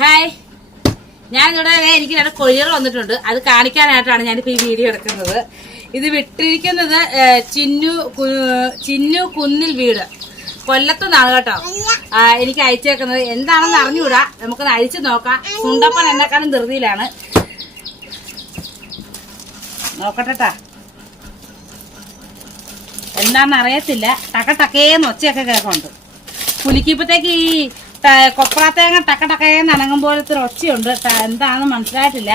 Hi, ഞാനിവിടെ എനിക്ക് രണ്ട് കൊറിയർ വന്നിട്ടുണ്ട്. അത് കാണിക്കാനായിട്ടാണ് ഞാനിപ്പോൾ ഈ വീഡിയോ എടുക്കുന്നത്. ഇത് വിട്ടിരിക്കുന്നത് ചിന്നു കുന്നിൽ വീട്, കൊല്ലത്തുനിന്നാണ് കേട്ടോ. എനിക്ക് അയച്ചേക്കുന്നത് എന്താണെന്ന് അറിഞ്ഞുകൂടാ, നമുക്കൊന്ന് അയച്ചു നോക്കാം. സുണ്ടപ്പൻ എന്നെക്കാളും ധൃതിയിലാണ്. നോക്കട്ടെട്ടാ, എന്താണെന്ന് അറിയത്തില്ല. ടക്കേന്ന് ഒച്ചയൊക്കെ കേൾക്കുന്നുണ്ട്. കുലിക്കിയപ്പോഴത്തേക്ക് ഈ കൊപ്രാത്തേങ്ങ ടക്കേന്ന് അനങ്ങും പോലത്തെ ഒരു ഒച്ചയുണ്ട്. എന്താണെന്ന് മനസ്സിലായിട്ടില്ല.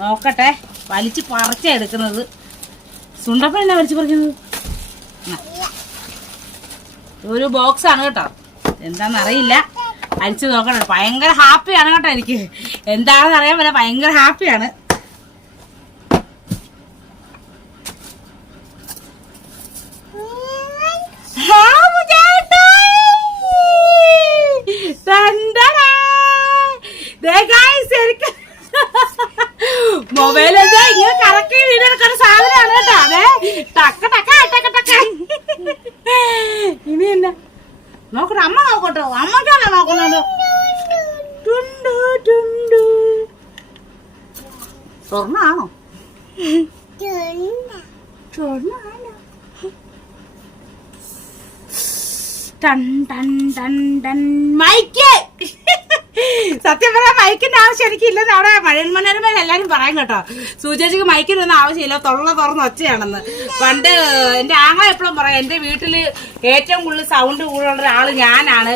നോക്കട്ടെ. വലിച്ച് പറിച്ചെടുക്കുന്നത്. സുണ്ടപ്പൻ എന്നാ വലിച്ചു പറിക്കുന്നത്? ഒരു ബോക്സാണ് കേട്ടോ. എന്താണെന്ന് അറിയില്ല. അടിച്ചു നോക്കട്ടെ. ഭയങ്കര ഹാപ്പിയാണ് കേട്ടോ. എനിക്ക് എന്താണെന്ന് അറിയാൻ പറ്റില്ല. ഭയങ്കര ഹാപ്പിയാണ്. മൊബൈൽ ഇങ്ങനെ കറക്കി വീടെടുക്കുന്ന സാധനമാണ് കേട്ടോ. അതെ, ഇനി എന്നാ നോക്കട്ടെ. അമ്മ നോക്കട്ടോ. അമ്മക്കാണോ നോക്കുന്നത്? സ്വർണ്ണാണോ? സ്വർണ്ണാണോ? മൈക്ക്. സത്യം പറയാൻ മൈക്കിന്റെ ആവശ്യം എനിക്കില്ലെന്ന് അവിടെ മഴയൻ മനോരമയിൽ എല്ലാരും പറയും കേട്ടോ. സൂചേച്ചിക്ക് മൈക്കിനൊന്നും ആവശ്യമില്ല, തൊള്ള തുറന്ന് ഒച്ചയാണെന്ന്. പണ്ട് എന്റെ ആങ്ങള എപ്പോഴും പറയാം, എന്റെ വീട്ടില് ഏറ്റവും കൂടുതൽ സൗണ്ട് കൂടുതലുള്ള ഒരാള് ഞാനാണ്.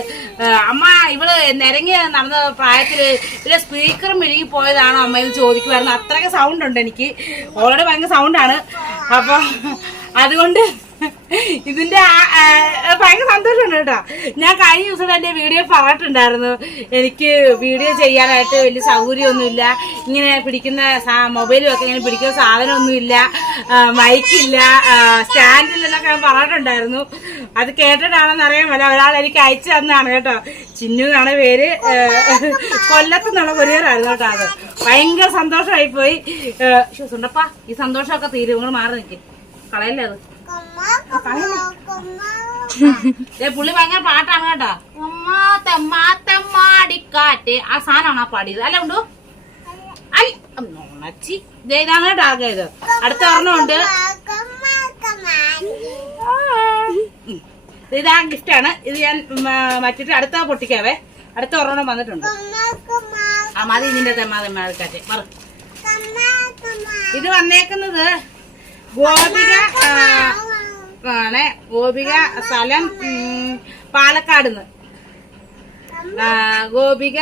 അമ്മ ഇവള് നിരങ്ങി നടന്ന പ്രായത്തില് ഇതിലെ സ്പീക്കർ മെഴുകി പോയതാണോ അമ്മയിൽ ചോദിക്കുമായിരുന്നു. അത്രയ്ക്ക് സൗണ്ട് ഉണ്ട് എനിക്ക്. ഓൾറെഡി ഭയങ്കര സൗണ്ടാണ്. അപ്പൊ അതുകൊണ്ട് ഇതിന്റെ ഭയങ്കര സന്തോഷമുണ്ട് കേട്ടോ. ഞാൻ കഴിഞ്ഞ ദിവസം എന്റെ വീഡിയോ പറഞ്ഞിട്ടുണ്ടായിരുന്നു, എനിക്ക് വീഡിയോ ചെയ്യാനായിട്ട് വലിയ സൗകര്യമൊന്നുമില്ല, ഇങ്ങനെ പിടിക്കുന്ന മൊബൈലും ഒക്കെ ഇങ്ങനെ പിടിക്കുന്ന സാധനമൊന്നുമില്ല, മൈക്കില്ല, സ്റ്റാൻഡില്ലെന്നൊക്കെ ഞാൻ പറഞ്ഞിട്ടുണ്ടായിരുന്നു. അത് കേട്ടിട്ടാണെന്ന് അറിയാൻ പറ്റില്ല. ഒരാൾ എനിക്ക് അയച്ചു തന്നാണ് കേട്ടോ. ചിന്നു എന്നാണ് പേര്. കൊല്ലത്തുനിന്നുള്ള കൊറിയറായിരുന്നു കേട്ടോ. അത് ഭയങ്കര സന്തോഷമായി പോയി. സുണ്ടപ്പാ, ഈ സന്തോഷമൊക്കെ തീരും. നിങ്ങൾ മാറി നിൽക്കും, കളയല്ലേ അത്. പുള്ളി ഭയങ്കര പാട്ടാണ് കേട്ടോ. തെമ്മാടിക്കാറ്റ് ആ സാധനമാണ് ആ പാടിയത്. അല്ല ഉണ്ടോ? ഉണച്ചി ഇതാണ് കേട്ടോ ആകെ. അടുത്ത ഒരെണ്ണമുണ്ട്. ഇതാ ഗിഫ്റ്റാണ്. ഇത് ഞാൻ മറ്റിട്ട് അടുത്ത പൊട്ടിക്കാവേ. അടുത്ത ഒരെണ്ണം വന്നിട്ടുണ്ട്. ആ മതി ഇതിന്റെ തെമ്മാടിക്കാറ്റ്. ഇത് വന്നേക്കുന്നത് ഗോപിക ആണ്. ഗോപിക സ്ഥലം പാലക്കാട്. ഗോപിക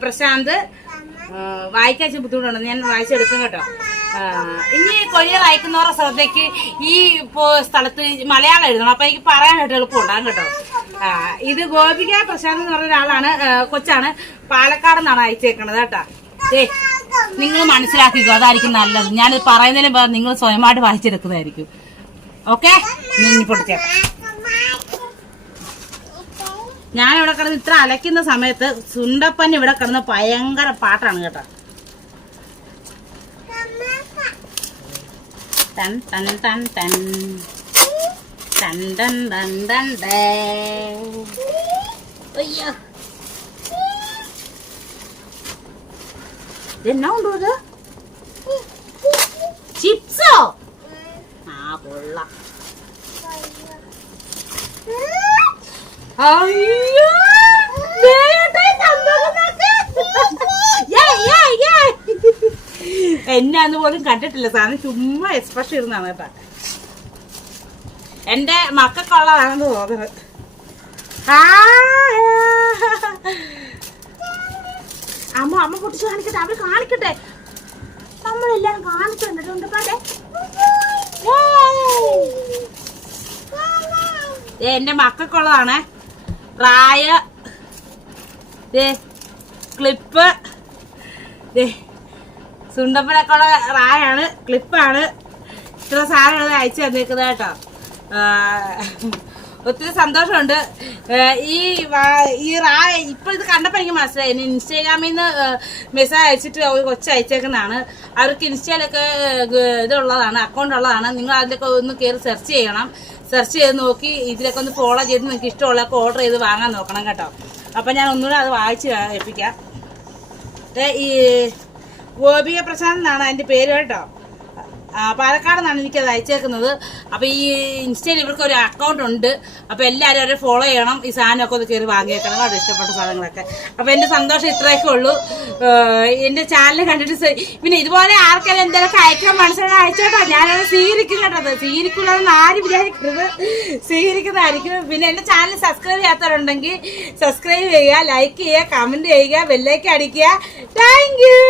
പ്രശാന്ത്. വായിക്കാൻ ബുദ്ധിമുട്ടുണ്ട്, ഞാൻ വായിച്ചെടുക്കും കേട്ടോ. ഇനി കൊറിയർ അയക്കുന്നവരുടെ ശ്രദ്ധയ്ക്ക് ഈ സ്ഥലത്ത് മലയാളം എഴുതണം, അപ്പൊ എനിക്ക് പറയാനായിട്ട് എളുപ്പമുണ്ടാകും കേട്ടോ. ഇത് ഗോപിക പ്രശാന്ത് എന്ന് പറഞ്ഞ ഒരാളാണ്, കൊച്ചാണ്. പാലക്കാട് നിന്നാണ് അയച്ചേക്കണത് കേട്ടോ. നിങ്ങൾ മനസ്സിലാക്കിക്കോ, അതായിരിക്കും നല്ലത്. ഞാനിത് പറയുന്നതിന് നിങ്ങൾ സ്വയമായിട്ട് വായിച്ചെടുക്കുന്നതായിരിക്കും. ഓക്കെ, പൊട്ടിച്ചേക്കാം. ഞാനിവിടെ കിടന്ന് ഇത്ര അലക്കുന്ന സമയത്ത് സുണ്ടപ്പൻ ഇവിടെ കിടന്ന് ഭയങ്കര പാട്ടാണ് കേട്ടോ. ടൻ ടൻ ടൻ ടൻ ടൻ ടൻ ടൻ ടൻ ടേ. അയ്യോ, എന്നാ ഉണ്ടോ ഇത്? ചിപ്സോ? ആ കൊള്ളാം. അയ്യോ, എന്നാന്ന് പോലും കണ്ടിട്ടില്ല സാധനം. ചുമ്മാ എക്സ്പ്രഷൻ ഇരുന്നാണ് കേട്ടാ. എന്റെ മക്കൾക്കുള്ളതാണെന്ന് തോന്നുന്നത്. അമ്മ പൊട്ടിച്ച് കാണിക്കട്ടെ, അവര് കാണിക്കട്ടെ. നമ്മളെല്ലാം കാണിച്ചിട്ടുണ്ട്. എന്റെ മക്കൾക്കുള്ളതാണ്. റായ, ക്ലിപ്പ്. സുണ്ടപ്പനൊക്കെ ഉള്ള റായാണ്, ക്ലിപ്പാണ്. ഇത്ര സാധനങ്ങൾ അയച്ചു തന്നേക്കുന്നത് കേട്ടോ. ഒത്തിരി സന്തോഷമുണ്ട്. ഈ ഇപ്പൊ ഇത് കണ്ടപ്പോ എനിക്ക് മനസ്സിലായി. ഇൻസ്റ്റാഗ്രാമിൽ നിന്ന് മെസ്സേജ് അയച്ചിട്ട് കൊച്ചു അയച്ചേക്കുന്നതാണ്. അവർക്ക് ഇൻസ്റ്റയിലൊക്കെ ഇതുള്ളതാണ്, അക്കൗണ്ട് ഉള്ളതാണ്. നിങ്ങൾ അതിലൊക്കെ ഒന്ന് കയറി സെർച്ച് ചെയ്യണം. സെർച്ച് ചെയ്ത് നോക്കി ഇതിലൊക്കെ ഒന്ന് ഫോളോ ചെയ്ത് നിങ്ങൾക്ക് ഇഷ്ടമുള്ളതൊക്കെ ഓർഡർ ചെയ്ത് വാങ്ങാൻ നോക്കണം കേട്ടോ. അപ്പം ഞാൻ ഒന്നുകൂടെ അത് വായിച്ച് ഏൽപ്പിക്കാം. ഈ ഗോപിക പ്രശാന്ത് എന്നാണ് അതിന്റെ പേര് കേട്ടോ. പാലക്കാട് നിന്നാണ് എനിക്കത് അയച്ചേക്കുന്നത്. അപ്പൊ ഈ ഇൻസ്റ്റയിൽ ഇവർക്ക് ഒരു അക്കൗണ്ട് ഉണ്ട്. അപ്പൊ എല്ലാവരും അവരെ ഫോളോ ചെയ്യണം. ഈ സാധനമൊക്കെ ഒന്ന് കയറി വാങ്ങിയേക്കണം, അവിടെ ഇഷ്ടപ്പെട്ട സാധനങ്ങളൊക്കെ. അപ്പൊ എന്റെ സന്തോഷം ഇത്രയൊക്കെ ഉള്ളൂ. എന്റെ ചാനൽ കണ്ടിട്ട് പിന്നെ ഇതുപോലെ ആർക്കെങ്കിലും എന്തെങ്കിലുമൊക്കെ അയക്കാൻ മനസ്സിലാക്കാൻ അയച്ചോട്ടോ. ഞാനത് സ്വീകരിക്കും കേട്ടോ. സ്വീകരിക്കില്ലെന്ന് ആരും വിചാരിക്കരുത്, സ്വീകരിക്കുന്നതായിരിക്കും. പിന്നെ എന്റെ ചാനൽ സബ്സ്ക്രൈബ് ചെയ്യാത്തവരുണ്ടെങ്കിൽ സബ്സ്ക്രൈബ് ചെയ്യുക, ലൈക്ക് ചെയ്യുക, കമന്റ് ചെയ്യുക, ബെല്ലൈക്കൻ അടിക്കുക. Thank you.